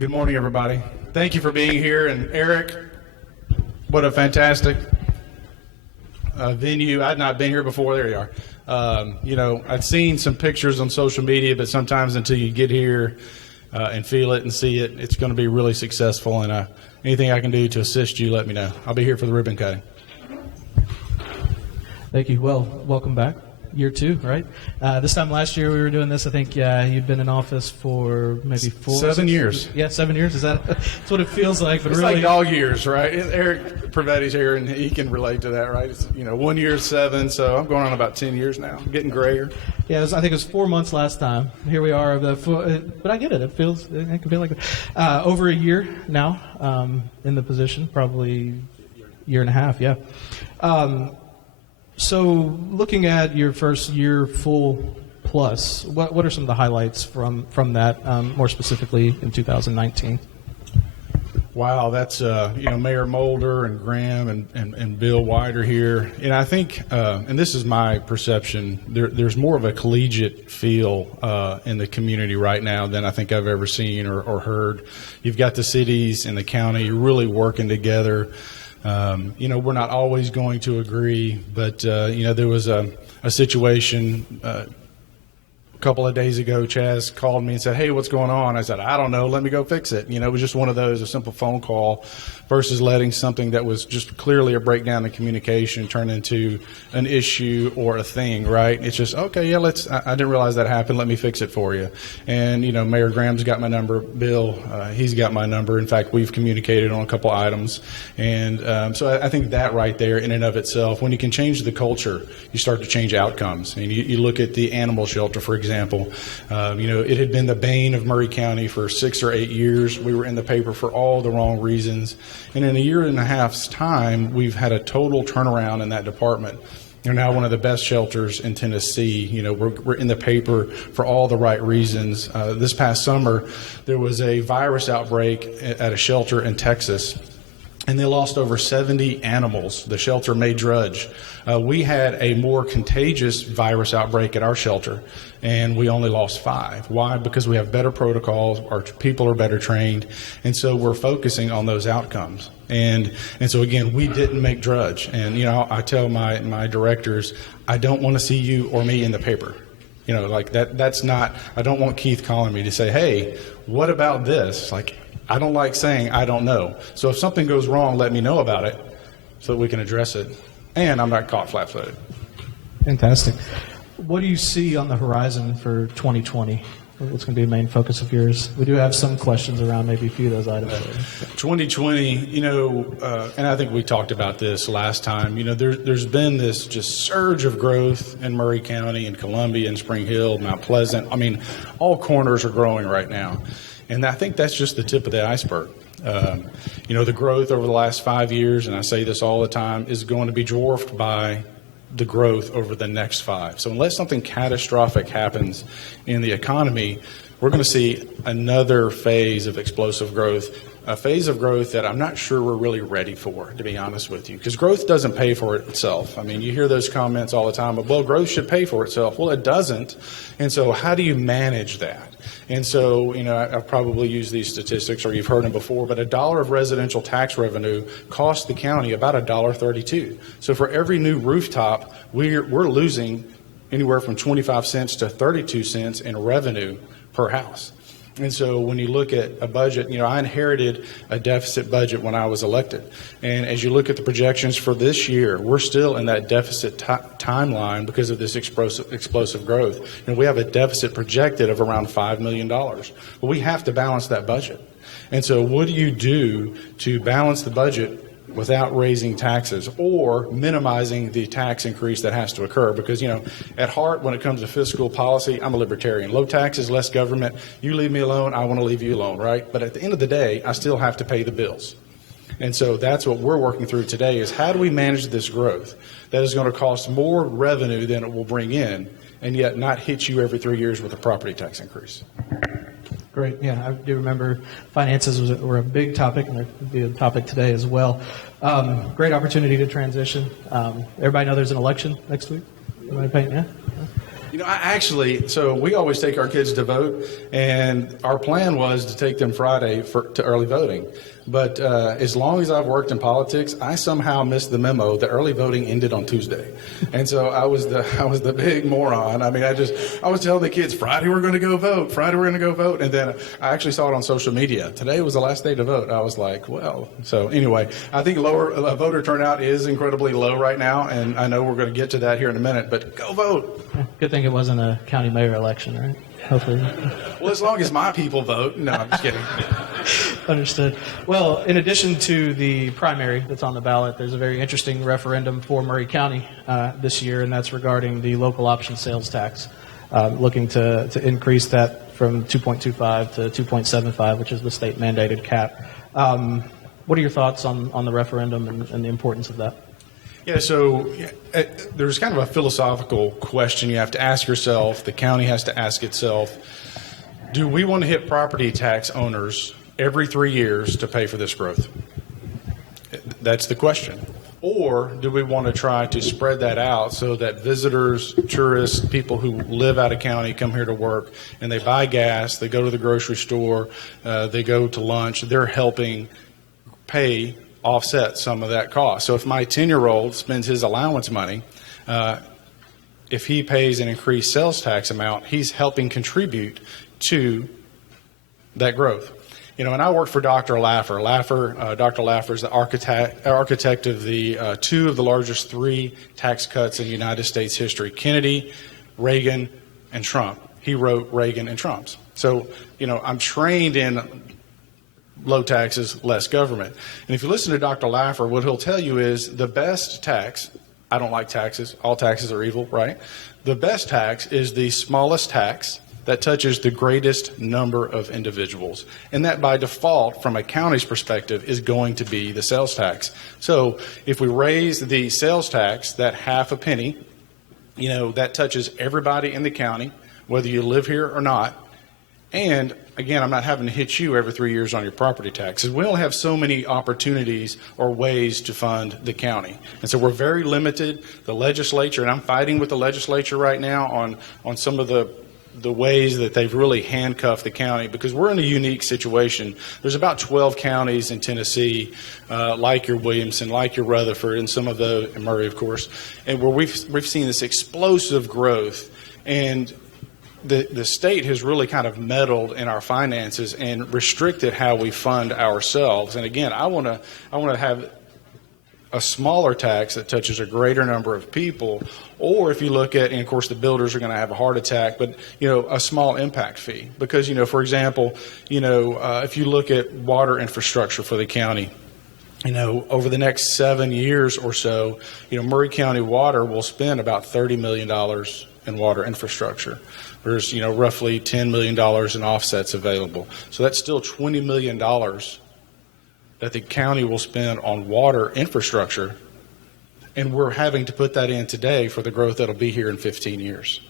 Good morning, everybody. Thank you for being here. And Eric, what a fantastic venue. I'd not been here before. There you are. I'd seen some pictures on social media, but sometimes until you get here and feel it and see it, it's going to be really successful. And anything I can do to assist you, let me know. I'll be here for the ribbon cutting. Thank you. Well, welcome back. Year 2, right? This time last year we were doing this. I think you'd been in office for maybe 7 years. Yeah, 7 years. That's what it feels like. But it's really, like dog years, right? Eric Pravetti's here, and he can relate to that, right? It's 1 year, 7, so I'm going on about 10 years now. I'm getting grayer. Yeah, I think it was 4 months last time. Here we are. But I get it. It can feel like over a year now in the position, probably year and a half. Yeah. So looking at your first year full plus, what are some of the highlights from that, more specifically in 2019? Wow, that's Mayor Mulder and Graham and Bill White are here. And I think, and this is my perception, there's more of a collegiate feel in the community right now than I think I've ever seen or heard. You've got the cities and the county really working together. We're not always going to agree, but, there was a situation a couple of days ago. Chaz called me and said, "Hey, what's going on?" I said, "I don't know. Let me go fix it." It was just one of those, a simple phone call versus letting something that was just clearly a breakdown in communication turn into an issue or a thing, right? It's just, okay, yeah, I didn't realize that happened. Let me fix it for you. And, Mayor Graham's got my number. Bill, he's got my number. In fact, we've communicated on a couple items. And so I think that right there in and of itself, when you can change the culture, you start to change outcomes. And you look at the animal shelter, for example. It had been the bane of Maury County for 6 or 8 years. We were in the paper for all the wrong reasons. And in a year and a half's time, we've had a total turnaround in that department. They're now one of the best shelters in Tennessee. We're in the paper for all the right reasons. This past summer, there was a virus outbreak at a shelter in Texas, and they lost over 70 animals. The shelter made drudge. We had a more contagious virus outbreak at our shelter, and we only lost 5. Why? Because we have better protocols, our people are better trained, and so we're focusing on those outcomes. And so again, we didn't make drudge. And I tell my directors, I don't want to see you or me in the paper. That's not. I don't want Keith calling me to say, "Hey, what about this?" I don't like saying I don't know. So if something goes wrong, let me know about it so that we can address it. And I'm not caught flat-footed. Fantastic. What do you see on the horizon for 2020? What's going to be the main focus of yours? We do have some questions around maybe a few of those items. 2020, and I think we talked about this last time, there's been this just surge of growth in Maury County and Columbia and Spring Hill, Mount Pleasant. I mean, all corners are growing right now. And I think that's just the tip of the iceberg. The growth over the last 5 years, and I say this all the time, is going to be dwarfed by the growth over the next 5. So unless something catastrophic happens in the economy, we're going to see another phase of explosive growth, a phase of growth that I'm not sure we're really ready for, to be honest with you, because growth doesn't pay for itself. I mean, you hear those comments all the time, but, well, growth should pay for itself. Well, it doesn't. And so how do you manage that? And so, I've probably used these statistics, or you've heard them before, but $1 of residential tax revenue costs the county about $1.32. So for every new rooftop, we're losing anywhere from 25 cents to 32 cents in revenue per house. And so when you look at a budget, I inherited a deficit budget when I was elected. And as you look at the projections for this year, we're still in that deficit timeline because of this explosive growth. And we have a deficit projected of around $5 million. But we have to balance that budget. And so what do you do to balance the budget without raising taxes or minimizing the tax increase that has to occur? Because, at heart, when it comes to fiscal policy, I'm a libertarian. Low taxes, less government. You leave me alone, I want to leave you alone, right? But at the end of the day, I still have to pay the bills. And so that's what we're working through today is how do we manage this growth that is going to cost more revenue than it will bring in and yet not hit you every 3 years with a property tax increase? Great. Yeah, I do remember finances were a big topic, and it'll be a topic today as well. Great opportunity to transition. Everybody know there's an election next week? Yeah? So we always take our kids to vote, and our plan was to take them Friday to early voting. But as long as I've worked in politics, I somehow missed the memo that early voting ended on Tuesday, and so I was the big moron. I mean, I was telling the kids Friday we're going to go vote, Friday we're going to go vote, and then I actually saw it on social media. Today was the last day to vote. I was like, well. So anyway, I think voter turnout is incredibly low right now, and I know we're going to get to that here in a minute. But go vote. Good thing it wasn't a county mayor election, right? Hopefully. Well, as long as my people vote. No, I'm just kidding. Understood. Well, in addition to the primary that's on the ballot, there's a very interesting referendum for Maury County this year, and that's regarding the local option sales tax, looking to increase that from 2.25 to 2.75, which is the state mandated cap. What are your thoughts on the referendum and the importance of that? Yeah, so there's kind of a philosophical question you have to ask yourself, the county has to ask itself, do we want to hit property tax owners every 3 years to pay for this growth? That's the question. Or do we want to try to spread that out so that visitors, tourists, people who live out of county come here to work and they buy gas, they go to the grocery store, they go to lunch, they're helping pay offset some of that cost. So if my 10-year-old spends his allowance money, if he pays an increased sales tax amount, he's helping contribute to that growth. And I worked for Dr. Laffer. Dr. Laffer is the architect of the two of the largest 3 tax cuts in United States history: Kennedy, Reagan, and Trump. He wrote Reagan and Trump's. So, I'm trained in low taxes, less government. And if you listen to Dr. Laffer, what he'll tell you is the best tax, I don't like taxes, all taxes are evil, right? The best tax is the smallest tax that touches the greatest number of individuals. And that by default, from a county's perspective, is going to be the sales tax. So if we raise the sales tax, that half a penny, that touches everybody in the county, whether you live here or not. And again, I'm not having to hit you every 3 years on your property taxes. We only have so many opportunities or ways to fund the county. And so we're very limited. The legislature, and I'm fighting with the legislature right now on some of the ways that they've really handcuffed the county, because we're in a unique situation. There's about 12 counties in Tennessee, like your Williamson, like your Rutherford, and some of the, and Maury, of course, and where we've seen this explosive growth. And the state has really kind of meddled in our finances and restricted how we fund ourselves. And again, I want to have a smaller tax that touches a greater number of people, or if you look at, and of course the builders are going to have a heart attack, but a small impact fee. Because for example, if you look at water infrastructure for the county, over the next 7 years or so, Maury County Water will spend about $30 million in water infrastructure. There's, roughly $10 million in offsets available. So that's still $20 million that the county will spend on water infrastructure, and we're having to put that in today for the growth that'll be here in 15 years.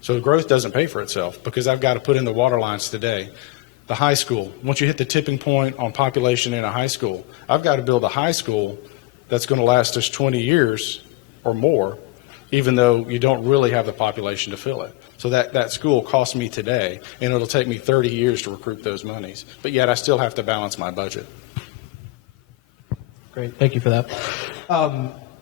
So the growth doesn't pay for itself because I've got to put in the water lines today. The high school, once you hit the tipping point on population in a high school, I've got to build a high school that's going to last us 20 years or more, even though you don't really have the population to fill it. So that school costs me today, and it'll take me 30 years to recoup those monies. But yet I still have to balance my budget. Great. Thank you for that.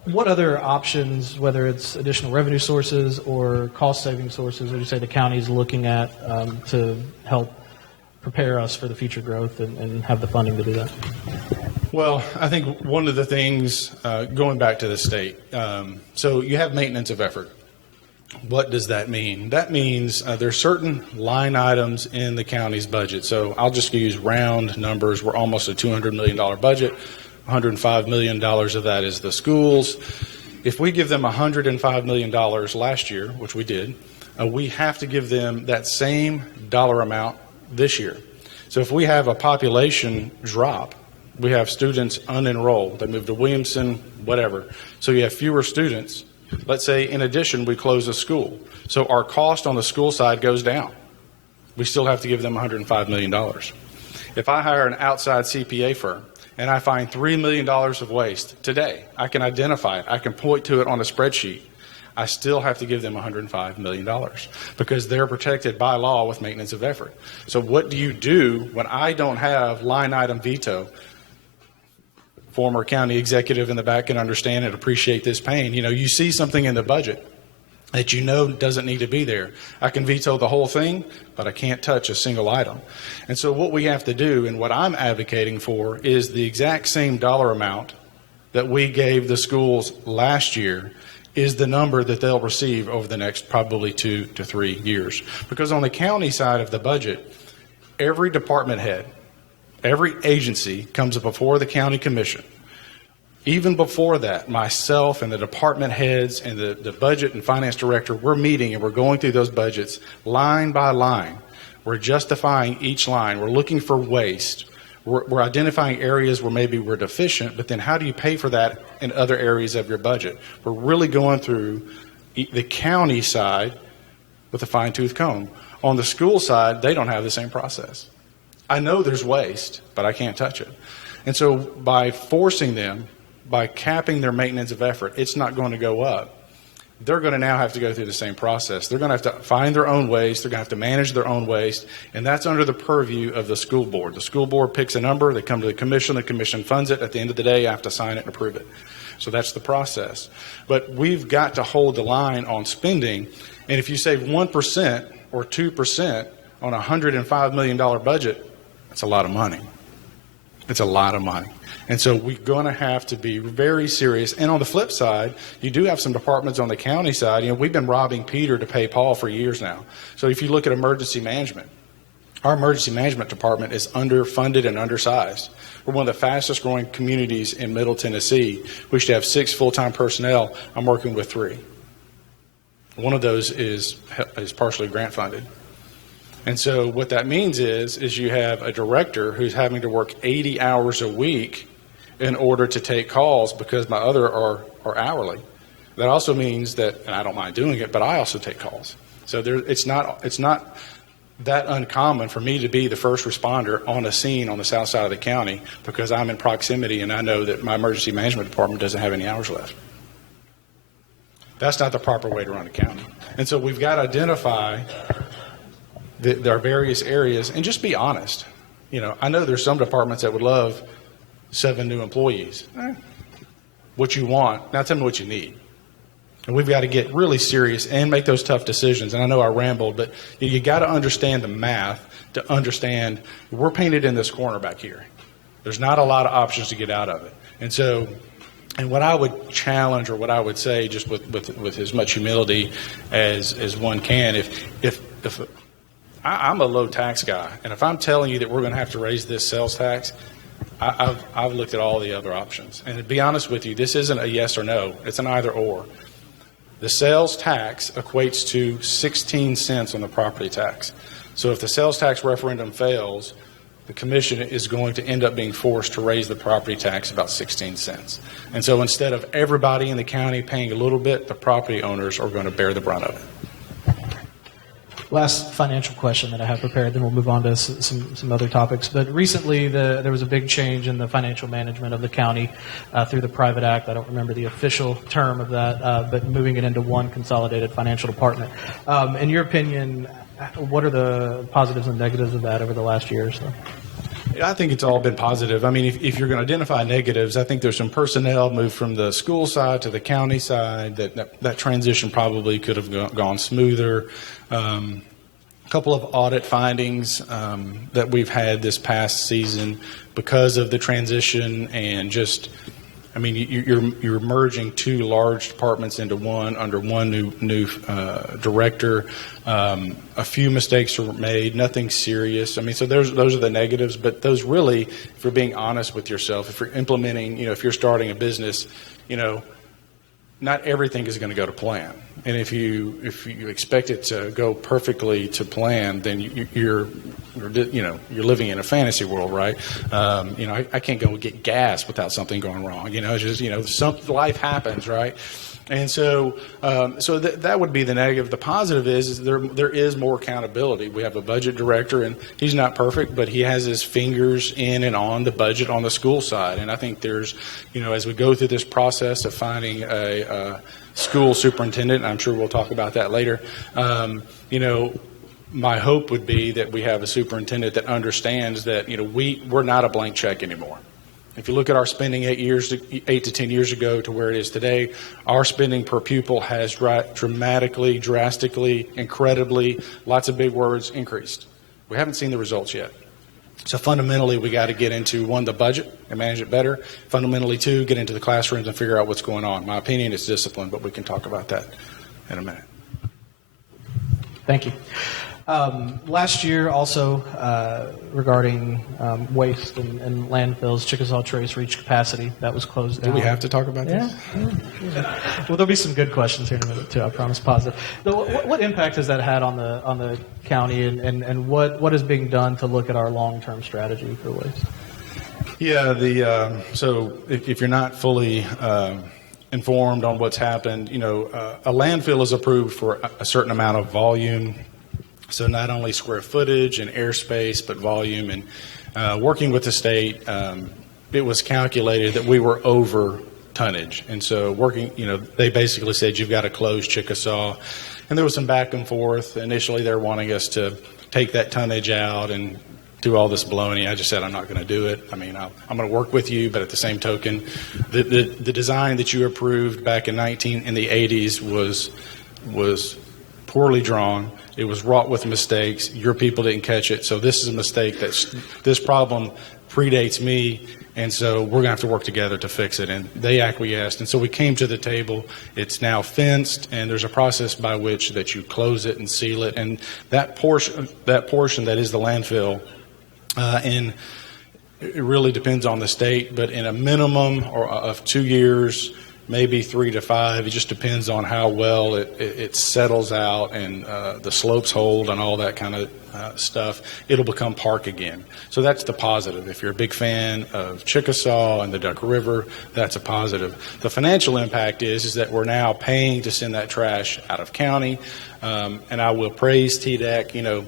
What other options, whether it's additional revenue sources or cost-saving sources, would you say the county is looking at to help prepare us for the future growth and have the funding to do that? Well, I think one of the things, going back to the state, so you have maintenance of effort. What does that mean? That means there's certain line items in the county's budget. So I'll just use round numbers. We're almost a $200 million budget. $105 million of that is the schools. If we give them $105 million last year, which we did, we have to give them that same dollar amount this year. So if we have a population drop, we have students unenrolled, they move to Williamson, whatever. So you have fewer students. Let's say, in addition, we close a school. So our cost on the school side goes down. We still have to give them $105 million. If I hire an outside CPA firm and I find $3 million of waste today, I can identify it. I can point to it on a spreadsheet. I still have to give them $105 million because they're protected by law with maintenance of effort. So what do you do when I don't have line item veto? Former county executive in the back can understand and appreciate this pain. You see something in the budget that doesn't need to be there. I can veto the whole thing, but I can't touch a single item. And so what we have to do, and what I'm advocating for, is the exact same dollar amount that we gave the schools last year is the number that they'll receive over the next probably 2 to 3 years. Because on the county side of the budget, every department head, every agency comes before the county commission. Even before that, myself and the department heads and the budget and finance director, we're meeting and we're going through those budgets line by line. We're justifying each line. We're looking for waste. We're identifying areas where maybe we're deficient, but then how do you pay for that in other areas of your budget? We're really going through the county side with a fine-tooth comb. On the school side, they don't have the same process. I know there's waste, but I can't touch it. And so by forcing them, by capping their maintenance of effort, it's not going to go up. They're going to now have to go through the same process. They're going to have to find their own waste. They're going to have to manage their own waste. And that's under the purview of the school board. The school board picks a number. They come to the commission funds it. At the end of the day, I have to sign it and approve it. So that's the process. But we've got to hold the line on spending. And if you save 1% or 2% on a $105 million budget, that's a lot of money. It's a lot of money. And so we're going to have to be very serious. And on the flip side, you do have some departments on the county side. We've been robbing Peter to pay Paul for years now. So if you look at emergency management, our emergency management department is underfunded and undersized. We're one of the fastest growing communities in Middle Tennessee. We should have 6 full-time personnel. I'm working with 3. One of those is partially grant funded. And so what that means is you have a director who's having to work 80 hours a week in order to take calls because my other are hourly. That also means that, and I don't mind doing it, but I also take calls. So it's not that uncommon for me to be the first responder on a scene on the south side of the county because I'm in proximity and I know that my emergency management department doesn't have any hours left. That's not the proper way to run a county. And so we've got to identify our various areas and just be honest. I know there's some departments that would love 7 new employees. What you want, now tell me what you need. And we've got to get really serious and make those tough decisions. And I know I rambled, but you got to understand the math to understand we're painted in this corner back here. There's not a lot of options to get out of it. And so, and what I would challenge or what I would say just with as much humility as one can, if I'm a low tax guy, and if I'm telling you that we're going to have to raise this sales tax, I've looked at all the other options. And to be honest with you, this isn't a yes or no. It's an either or. The sales tax equates to 16 cents on the property tax. So if the sales tax referendum fails, the commission is going to end up being forced to raise the property tax about 16 cents. And so instead of everybody in the county paying a little bit, the property owners are going to bear the brunt of it. Last financial question that I have prepared, then we'll move on to some other topics. But recently, there was a big change in the financial management of the county through the Private Act. I don't remember the official term of that, but moving it into one consolidated financial department. In your opinion, what are the positives and negatives of that over the last year or so? I think it's all been positive. I mean, if you're going to identify negatives, I think there's some personnel moved from the school side to the county side. That transition probably could have gone smoother. A couple of audit findings that we've had this past season because of the transition and just, I mean, you're merging 2 large departments into one under one new director. A few mistakes were made, nothing serious. I mean, so those are the negatives, but those really, if you're being honest with yourself, if you're implementing, if you're starting a business, not everything is going to go to plan. And if you expect it to go perfectly to plan, then you're living in a fantasy world, right? I can't go get gas without something going wrong. It's just life happens, right? And so that would be the negative. The positive is there is more accountability. We have a budget director, and he's not perfect, but he has his fingers in and on the budget on the school side. And I think there's, as we go through this process of finding a school superintendent. I'm sure we'll talk about that later. My hope would be that we have a superintendent that understands that, we're not a blank check anymore. If you look at our spending 8 to 10 years ago to where it is today, our spending per pupil has dramatically, drastically, incredibly, lots of big words, increased. We haven't seen the results yet. So fundamentally, we got to get into, one, the budget and manage it better. Fundamentally, two, get into the classrooms and figure out what's going on. My opinion is discipline, but we can talk about that in a minute. Thank you. Last year, also regarding waste and landfills, Chickasaw Trace reached capacity. That was closed down. Do we have to talk about this? Yeah. Well, there'll be some good questions here in a minute too. I promise. Positive. So what impact has that had on the county, and what is being done to look at our long-term strategy for waste? Yeah. So if you're not fully informed on what's happened, a landfill is approved for a certain amount of volume. So not only square footage and airspace, but volume. And working with the state, it was calculated that we were over tonnage. And so they basically said you've got to close Chickasaw. And there was some back and forth. Initially, they were wanting us to take that tonnage out and do all this baloney. I just said I'm not going to do it. I mean, I'm going to work with you, but at the same token, the design that you approved back in the 80s was poorly drawn. It was wrought with mistakes. Your people didn't catch it. So this is a mistake. This problem predates me, and so we're going to have to work together to fix it. And they acquiesced. And so we came to the table. It's now fenced, and there's a process by which that you close it and seal it. And that portion that is the landfill, and it really depends on the state, but in a minimum of 2 years, maybe 3 to 5. It just depends on how well it settles out and the slopes hold and all that kind of stuff. It'll become park again. So that's the positive. If you're a big fan of Chickasaw and the Duck River, that's a positive. The financial impact is that we're now paying to send that trash out of county. And I will praise TDEC,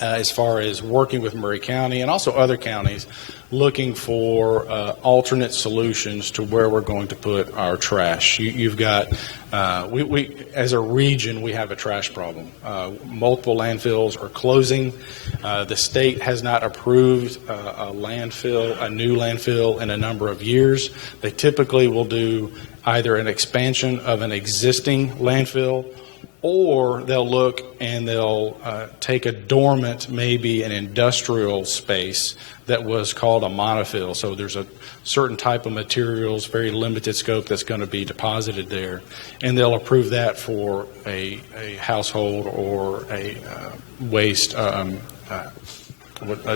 as far as working with Maury County and also other counties, looking for alternate solutions to where we're going to put our trash. You've got, we as a region, we have a trash problem. Multiple landfills are closing. The state has not approved a new landfill in a number of years. They typically will do either an expansion of an existing landfill, or they'll look and they'll take a dormant, maybe an industrial space that was called a monofill. So there's a certain type of materials, very limited scope, that's going to be deposited there. And they'll approve that for a household or a waste, a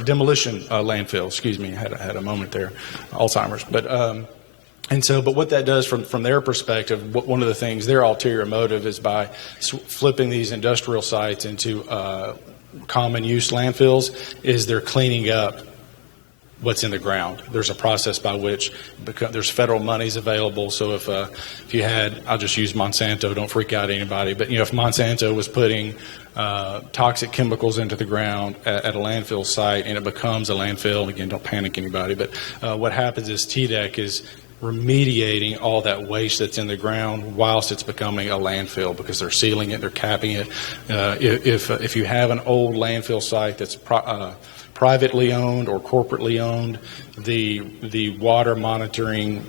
demolition landfill. Excuse me, I had a moment there, Alzheimer's. But what that does from their perspective, one of the things, their ulterior motive is by flipping these industrial sites into common use landfills, is they're cleaning up what's in the ground. There's a process by which there's federal monies available. So if you had, I'll just use Monsanto, don't freak out anybody, but if Monsanto was putting toxic chemicals into the ground at a landfill site and it becomes a landfill, again, don't panic anybody, but what happens is TDEC is remediating all that waste that's in the ground whilst it's becoming a landfill, because they're sealing it, they're capping it. If you have an old landfill site that's privately owned or corporately owned, the water monitoring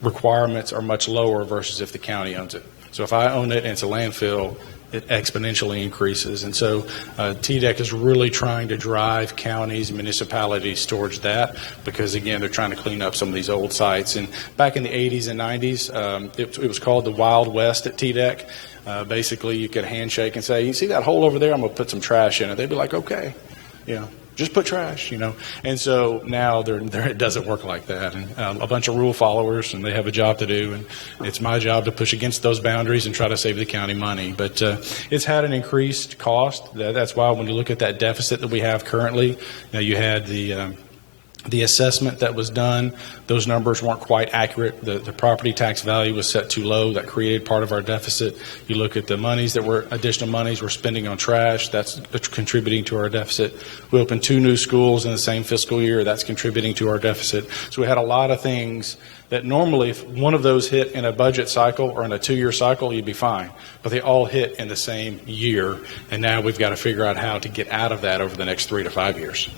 requirements are much lower versus if the county owns it. So if I own it and it's a landfill, it exponentially increases. And so TDEC is really trying to drive counties, municipalities towards that, because, again, they're trying to clean up some of these old sites. And back in the 80s and 90s, it was called the Wild West at TDEC. Basically, you could handshake and say, you see that hole over there? I'm going to put some trash in it. They'd be like, okay, just put trash, And so now it doesn't work like that. And a bunch of rule followers, and they have a job to do. And it's my job to push against those boundaries and try to save the county money. But it's had an increased cost. That's why when you look at that deficit that we have currently, you had the The assessment that was done, those numbers weren't quite accurate. The property tax value was set too low. That created part of our deficit. You look at the monies that were additional monies we're spending on trash. That's contributing to our deficit. We opened 2 new schools in the same fiscal year. That's contributing to our deficit. So we had a lot of things that normally, if one of those hit in a budget cycle or in a 2-year cycle, you'd be fine. But they all hit in the same year, and now we've got to figure out how to get out of that over the next 3 to 5 years.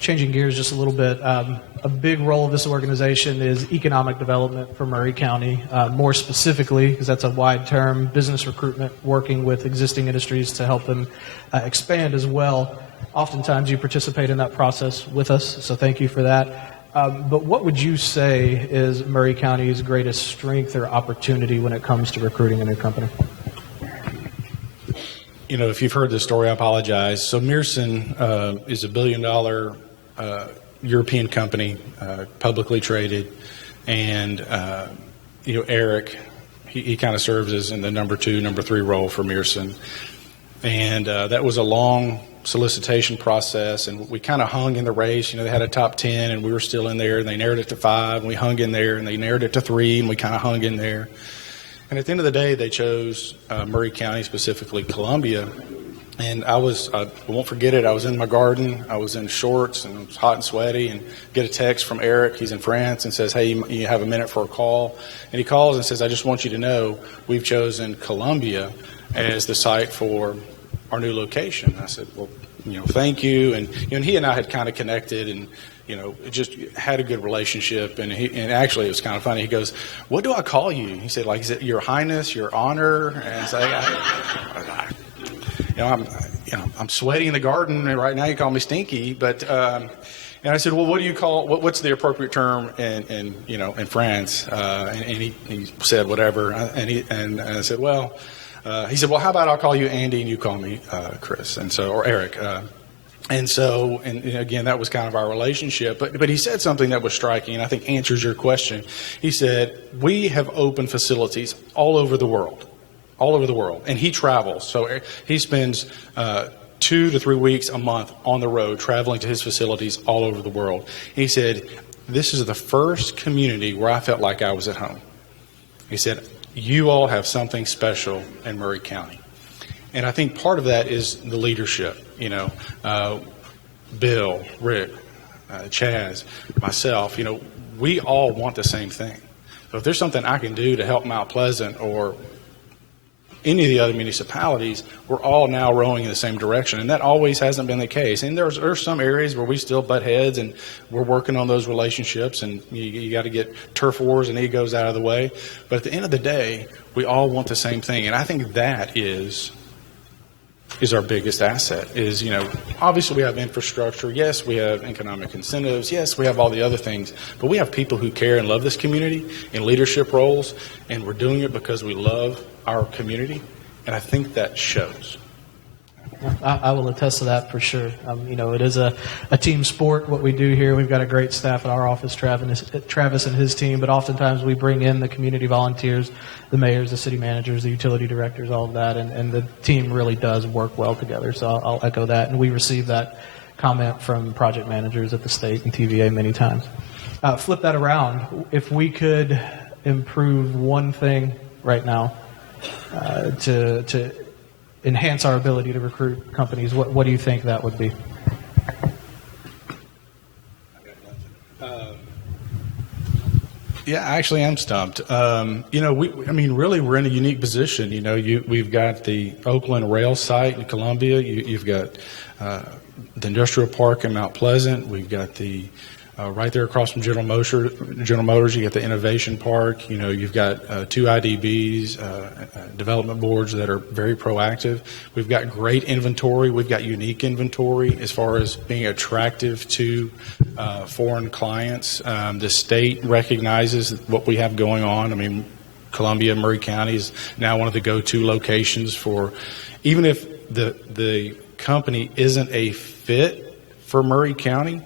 Changing gears just a little bit, a big role of this organization is economic development for Maury County. More specifically, because that's a wide term, business recruitment, working with existing industries to help them expand as well. Oftentimes you participate in that process with us, so thank you for that. But what would you say is Maury County's greatest strength or opportunity when it comes to recruiting a new company? You know, if you've heard this story, I apologize. So Mearson is $1 billion European company, publicly traded, and Eric, he kind of serves as in the number 2, number 3 role for Mearson, and that was a long solicitation process, and we kind of hung in the race. You know, they had a top 10, and we were still in there, and they narrowed it to 5, and we hung in there, and they narrowed it to 3, and we kind of hung in there. And at the end of the day, they chose Maury County, specifically Columbia. And I won't forget it, I was in my garden, I was in shorts, and it was hot and sweaty, and get a text from Eric, he's in France, and says, hey, you have a minute for a call? And he calls and says, I just want you to know we've chosen Columbia as the site for our new location. I said, well, thank you. And he and I had kind of connected, and just had a good relationship. And actually, it was kind of funny. He goes, what do I call you? He said, is it Your Highness, Your Honor? And so I'm sweaty in the garden, and right now you call me stinky. But and I said, well, what do you call? What's the appropriate term in France? And he said whatever. And I said, well, he said, well, how about I'll call you Andy and you call me Chris, or Eric. And again, that was kind of our relationship. But he said something that was striking, and I think answers your question. He said, we have open facilities all over the world. And he travels. So he spends 2 to 3 weeks a month on the road traveling to his facilities all over the world. He said, this is the first community where I felt like I was at home. He said, you all have something special in Maury County. And I think part of that is the leadership. Bill, Rick, Chaz, myself, we all want the same thing. So if there's something I can do to help Mount Pleasant or any of the other municipalities, we're all now rowing in the same direction. And that always hasn't been the case. And there's some areas where we still butt heads, and we're working on those relationships, and you got to get turf wars and egos out of the way. But at the end of the day, we all want the same thing. And I think that is our biggest asset. Obviously we have infrastructure. Yes, we have economic incentives. Yes, we have all the other things. But we have people who care and love this community in leadership roles, and we're doing it because we love our community, and I think that shows. I will attest to that for sure. It is a team sport, what we do here. We've got a great staff at our office, Travis and his team, but oftentimes we bring in the community volunteers, the mayors, the city managers, the utility directors, all of that, and the team really does work well together. So I'll echo that, and we receive that comment from project managers at the state and TVA many times. Flip that around. If we could improve one thing right now to enhance our ability to recruit companies, what do you think that would be? Yeah, actually, I'm stumped. Really, we're in a unique position. We've got the Oakland rail site in Columbia. You've got the industrial park in Mount Pleasant. We've got the right there across from General Motors, you got the Innovation Park. You've got 2 IDBs, development boards that are very proactive. We've got great inventory. We've got unique inventory as far as being attractive to foreign clients. The state recognizes what we have going on. Columbia, Maury County is now one of the go-to locations for, even if the company isn't a fit for Maury County,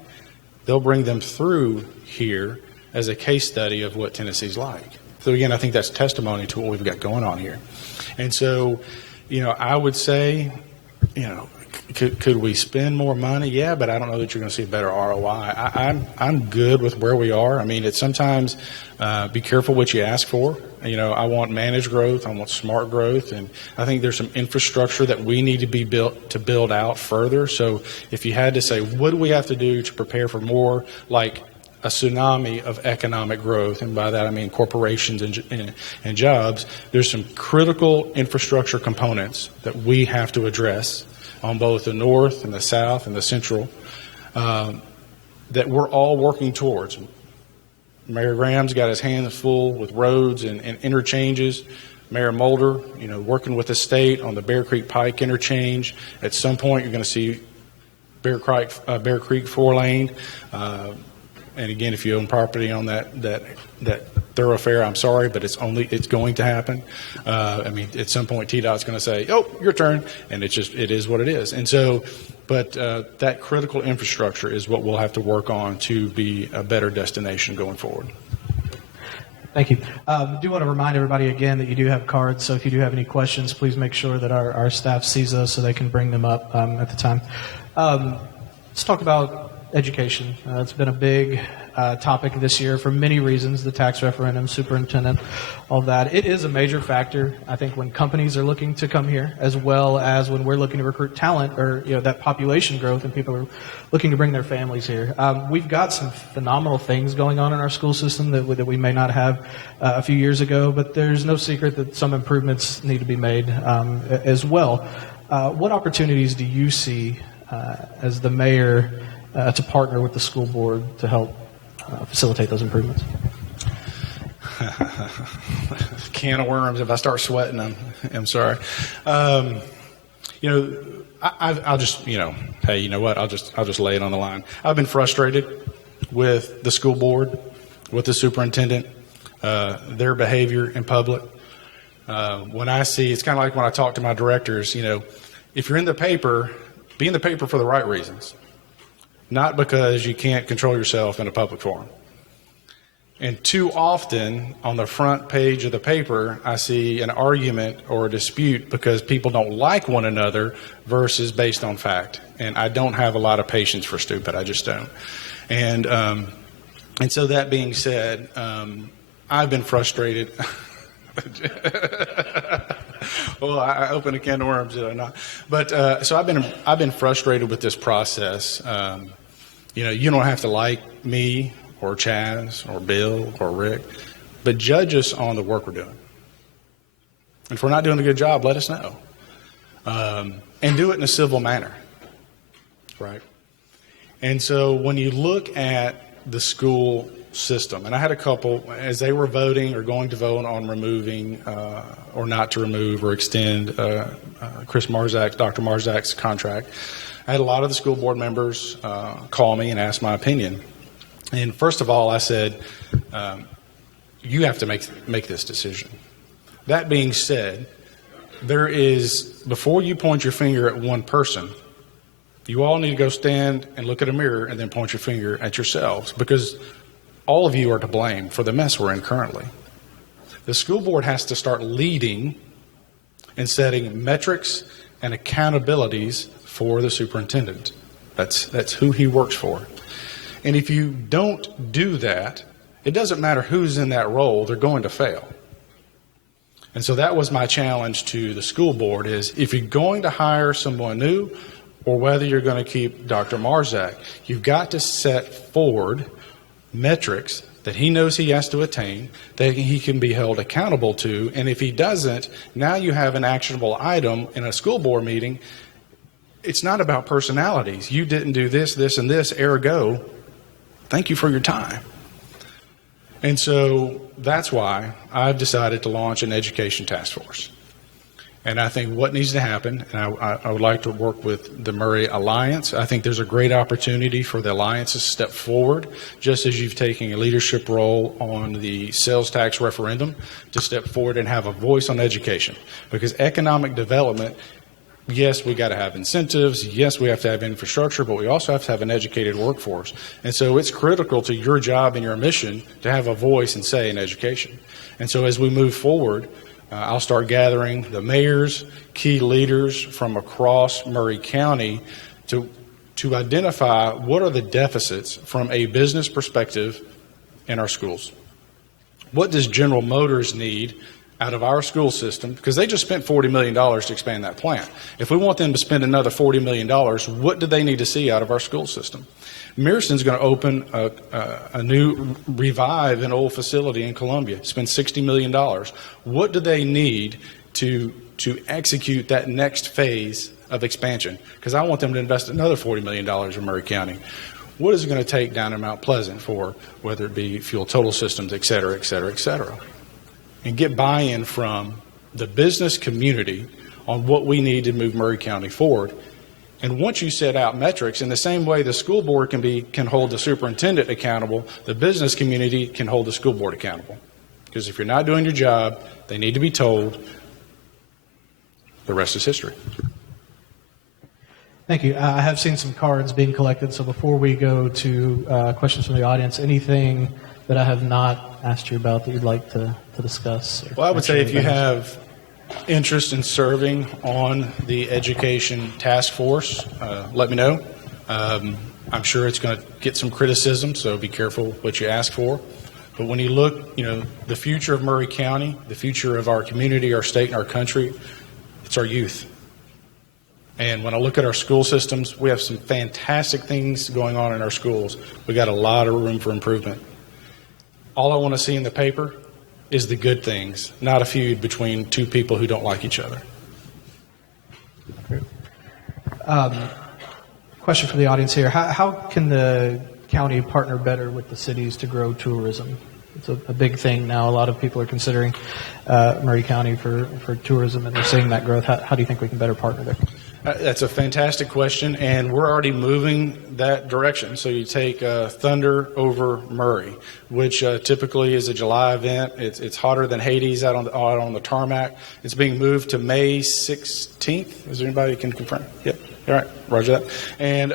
they'll bring them through here as a case study of what Tennessee's like. So again, I think that's testimony to what we've got going on here. And so, I would say, Could we spend more money? Yeah, but I don't know that you're going to see a better ROI. I'm good with where we are. I mean, it's sometimes be careful what you ask for. You know, I want managed growth. I want smart growth, and I think there's some infrastructure that we need to be built to build out further. So, if you had to say, what do we have to do to prepare for more like a tsunami of economic growth, and by that I mean corporations and jobs, there's some critical infrastructure components that we have to address on both the north and the south and the central that we're all working towards. Mayor Graham's got his hands full with roads and interchanges. Mayor Mulder, you know, working with the state on the Bear Creek Pike interchange. At some point, you're going to see Bear Creek 4-lane. And again, if you own property on that thoroughfare, I'm sorry, but it's going to happen. I mean, at some point, TDOT's going to say, "Oh, your turn," and it is what it is. And so, but that critical infrastructure is what we'll have to work on to be a better destination going forward. Thank you. I do want to remind everybody again that you do have cards, so if you do have any questions, please make sure that our staff sees those so they can bring them up at the time. Let's talk about education. It's been a big topic this year for many reasons, the tax referendum, superintendent, all of that. It is a major factor, I think, when companies are looking to come here, as well as when we're looking to recruit talent or, you know, that population growth and people are looking to bring their families here. We've got some phenomenal things going on in our school system that we may not have a few years ago, but there's no secret that some improvements need to be made as well. What opportunities do you see as the mayor to partner with the school board to help facilitate those improvements? Can of worms. If I start sweating, I'm sorry. You know, I'll just, you know, hey, you know what? I'll just lay it on the line. I've been frustrated with the school board, with the superintendent, their behavior in public. When I see, it's kind of like when I talk to my directors. You know, if you're in the paper, be in the paper for the right reasons. Not because you can't control yourself in a public forum. And too often on the front page of the paper, I see an argument or a dispute because people don't like one another versus based on fact. And I don't have a lot of patience for stupid. I just don't. And so that being said, I've been frustrated. Well, I opened a can of worms, did I not? But so I've been frustrated with this process. You know, you don't have to like me or Chaz or Bill or Rick, but judge us on the work we're doing. If we're not doing a good job, let us know, and do it in a civil manner, right? And so when you look at the school system, and I had a couple as they were voting or going to vote on removing or not to remove or extend Dr. Marzak's contract. I had a lot of the school board members call me and ask my opinion. And first of all, I said, you have to make this decision. That being said, there is, before you point your finger at one person, you all need to go stand and look at a mirror and then point your finger at yourselves, because all of you are to blame for the mess we're in currently. The school board has to start leading and setting metrics and accountabilities for the superintendent. That's who he works for. And if you don't do that, it doesn't matter who's in that role, they're going to fail. And so that was my challenge to the school board is if you're going to hire someone new or whether you're going to keep Dr. Marzak, you've got to set forward metrics that he knows he has to attain, that he can be held accountable to. And if he doesn't, now you have an actionable item in a school board meeting. It's not about personalities. You didn't do this, this, and this, ergo, thank you for your time. And so that's why I've decided to launch an education task force. And I think what needs to happen, and I would like to work with the Maury Alliance. I think there's a great opportunity for the Alliance to step forward, just as you've taken a leadership role on the sales tax referendum, to step forward and have a voice on education. Because economic development, yes, we got to have incentives. Yes, we have to have infrastructure, but we also have to have an educated workforce. And so it's critical to your job and your mission to have a voice and say in education. And so as we move forward, I'll start gathering the mayors, key leaders from across Maury County to identify what are the deficits from a business perspective in our schools. What does General Motors need out of our school system? Because they just spent $40 million to expand that plant. If we want them to spend another $40 million, what do they need to see out of our school system? Mearson's going to open revive an old facility in Columbia, spend $60 million. What do they need to execute that next phase of expansion? Because I want them to invest another $40 million in Maury County. What is it going to take down in Mount Pleasant for whether it be fuel total systems, et cetera, et cetera, et cetera? And get buy-in from the business community on what we need to move Maury County forward. And once you set out metrics, in the same way the school board can hold the superintendent accountable, the business community can hold the school board accountable. Because if you're not doing your job, they need to be told. The rest is history. Thank you. I have seen some cards being collected, so before we go to questions from the audience, anything that I have not asked you about that you'd like to discuss? Well, I would say if you have interest in serving on the education task force, let me know. I'm sure it's going to get some criticism, so be careful what you ask for. But when you look, the future of Maury County, the future of our community, our state, and our country, it's our youth. And when I look at our school systems, we have some fantastic things going on in our schools. We got a lot of room for improvement. All I want to see in the paper is the good things, not a feud between two people who don't like each other. Question from the audience here. How can the county partner better with the cities to grow tourism? It's a big thing now. A lot of people are considering Maury County for tourism, and they're seeing that growth. How do you think we can better partner there? That's a fantastic question, and we're already moving that direction. So you take Thunder over Maury, which typically is a July event. It's hotter than Hades out on the tarmac. It's being moved to May 16th. Is there anybody who can confirm? Yep. All right. Roger that. And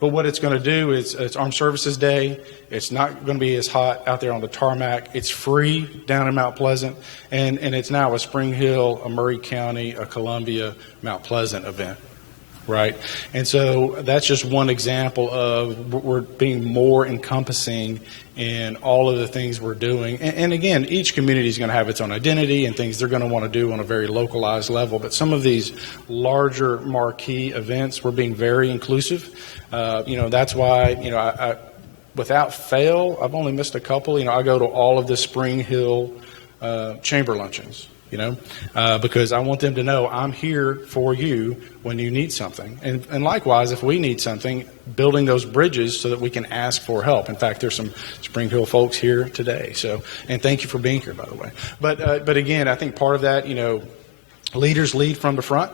but what it's going to do is it's Armed Services Day. It's not going to be as hot out there on the tarmac. It's free down in Mount Pleasant, and it's now a Spring Hill, a Maury County, a Columbia, Mount Pleasant event, right? And so that's just one example of we're being more encompassing in all of the things we're doing. And again, each community is going to have its own identity and things they're going to want to do on a very localized level. But some of these larger marquee events, we're being very inclusive. That's why, I without fail, I've only missed a couple. I go to all of the Spring Hill chamber luncheons, because I want them to know I'm here for you when you need something. And likewise, if we need something, building those bridges so that we can ask for help. In fact, there's some Spring Hill folks here today. So, and thank you for being here, by the way. But again, I think part of that, leaders lead from the front.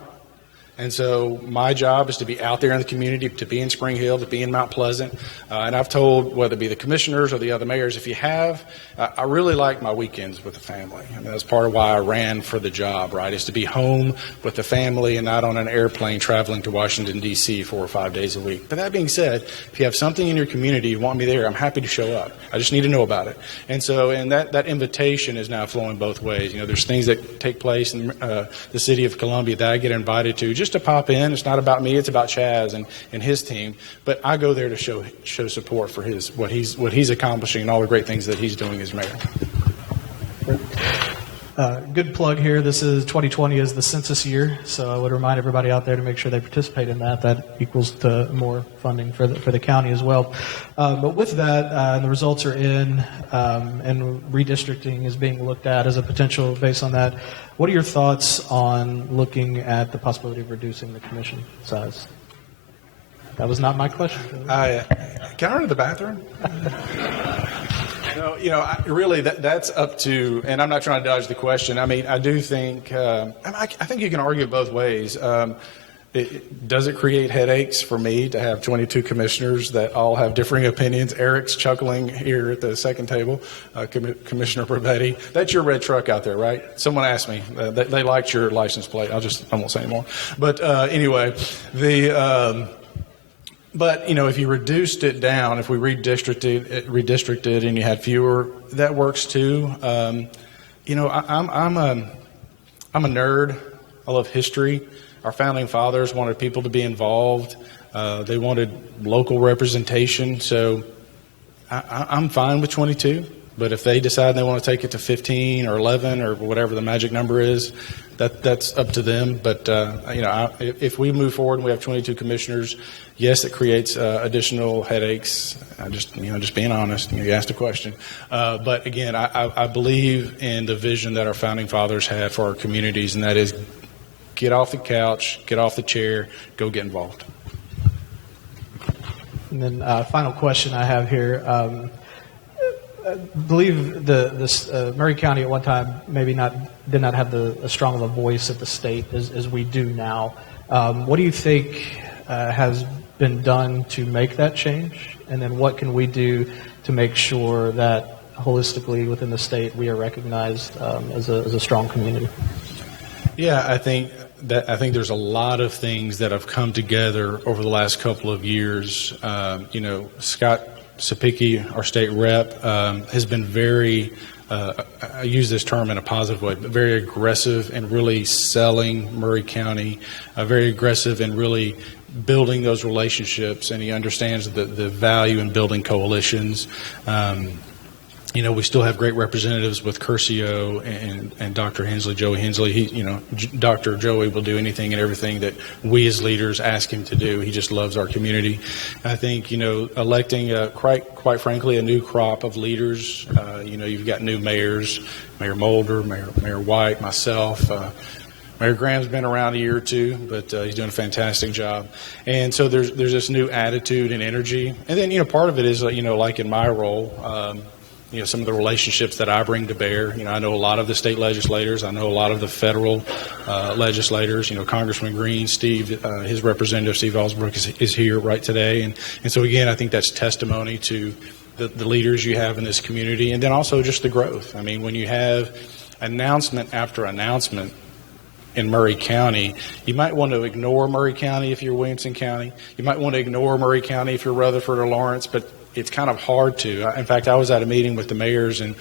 And so my job is to be out there in the community, to be in Spring Hill, to be in Mount Pleasant. And I've told, whether it be the commissioners or the other mayors, if you have, I really like my weekends with the family. I mean, that's part of why I ran for the job, right, is to be home with the family and not on an airplane traveling to Washington, D.C. 4 or 5 days a week. But that being said, if you have something in your community, you want me there, I'm happy to show up. I just need to know about it. And so, that invitation is now flowing both ways. There's things that take place in the city of Columbia that I get invited to just to pop in. It's not about me, it's about Chaz and his team. But I go there to show support for what he's accomplishing and all the great things that he's doing as mayor. Good plug here. This is 2020 is the census year, so I would remind everybody out there to make sure they participate in that. That equals to more funding for the county as well. But with that, the results are in, and redistricting is being looked at as a potential based on that. What are your thoughts on looking at the possibility of reducing the commission size? That was not my question. Can I run to the bathroom? Really, that's up to, and I'm not trying to dodge the question. I mean, I do think, I think you can argue both ways. Does it create headaches for me to have 22 commissioners that all have differing opinions? Eric's chuckling here at the second table, Commissioner Bravetti. That's your red truck out there, right? Someone asked me. They liked your license plate. I won't say anymore. But anyway, But, if you reduced it down, if we redistricted and you had fewer, that works too. I'm a nerd. I love history. Our founding fathers wanted people to be involved. They wanted local representation. So I'm fine with 22. But if they decide they want to take it to 15 or 11 or whatever the magic number is, that's up to them. But if we move forward and we have 22 commissioners, yes, it creates additional headaches. Just being honest. You asked a question. But again, I believe in the vision that our founding fathers had for our communities, and that is get off the couch, get off the chair, go get involved. And then final question I have here. I believe Maury County at one time did not have as strong of a voice at the state as we do now. What do you think has been done to make that change? And then what can we do to make sure that holistically within the state we are recognized as a strong community? Yeah, I think there's a lot of things that have come together over the last couple of years. Scott Sapicki, our state rep, has been very, I use this term in a positive way, but very aggressive in really selling Maury County, very aggressive in really building those relationships, and he understands the value in building coalitions. We still have great representatives with Curcio and Dr. Hensley, Joey Hensley. Dr. Joey will do anything and everything that we as leaders ask him to do. He just loves our community. I think, electing, quite frankly, a new crop of leaders. You've got new mayors, Mayor Mulder, Mayor White, myself. Mayor Graham's been around a year or two, but he's doing a fantastic job. And so there's this new attitude and energy. And then, part of it is, like in my role, some of the relationships that I bring to bear. I know a lot of the state legislators. I know a lot of the federal legislators. Congressman Green, Steve, his representative, Steve Alsbrook, is here right today. And so, again, I think that's testimony to the leaders you have in this community, and then also just the growth. I mean, when you have announcement after announcement in Maury County, you might want to ignore Maury County if you're Williamson County. You might want to ignore Maury County if you're Rutherford or Lawrence, but it's kind of hard to. In fact, I was at a meeting with the mayors, and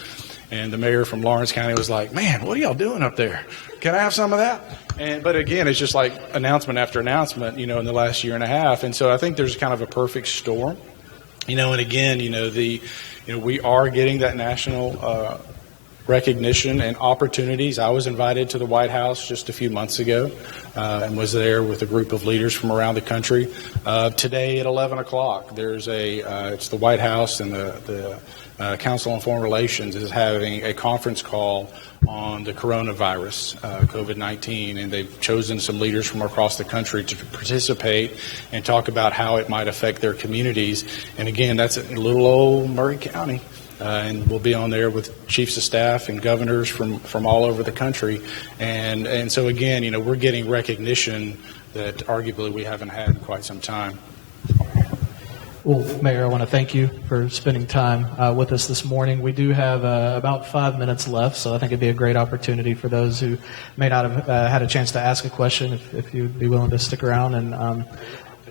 the mayor from Lawrence County was like, "Man, what are y'all doing up there? Can I have some of that?" But again, it's just like announcement after announcement, in the last year and a half. And so I think there's kind of a perfect storm, and again, we are getting that national recognition and opportunities. I was invited to the White House just a few months ago and was there with a group of leaders from around the country. Today at 11 o'clock, there's it's the White House and the Council on Foreign Relations is having a conference call on the coronavirus, COVID-19, and they've chosen some leaders from across the country to participate and talk about how it might affect their communities. And again, that's in little old Maury County. And we'll be on there with chiefs of staff and governors from all over the country. And so, again, we're getting recognition that arguably we haven't had in quite some time. Well, Mayor, I want to thank you for spending time with us this morning. We do have about 5 minutes left, so I think it'd be a great opportunity for those who may not have had a chance to ask a question, if you'd be willing to stick around. And,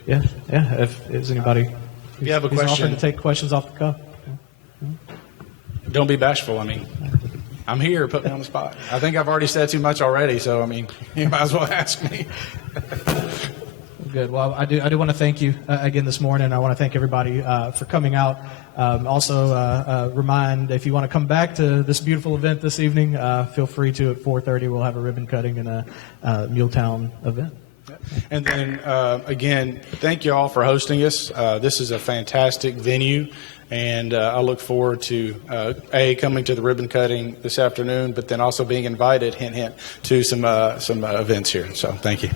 if anybody if you have a question, offering to take questions off the cuff. Don't be bashful. I'm here. Put me on the spot. I think I've already said too much already, so you might as well ask me. Good. Well, I do want to thank you again this morning. I want to thank everybody for coming out. Also, remind if you want to come back to this beautiful event this evening, feel free to at 4:30. We'll have a ribbon cutting and a Muletown event. And then again, thank you all for hosting us. This is a fantastic venue. And I look forward to, coming to the ribbon cutting this afternoon, but then also being invited, hint, hint, to some events here. So thank you.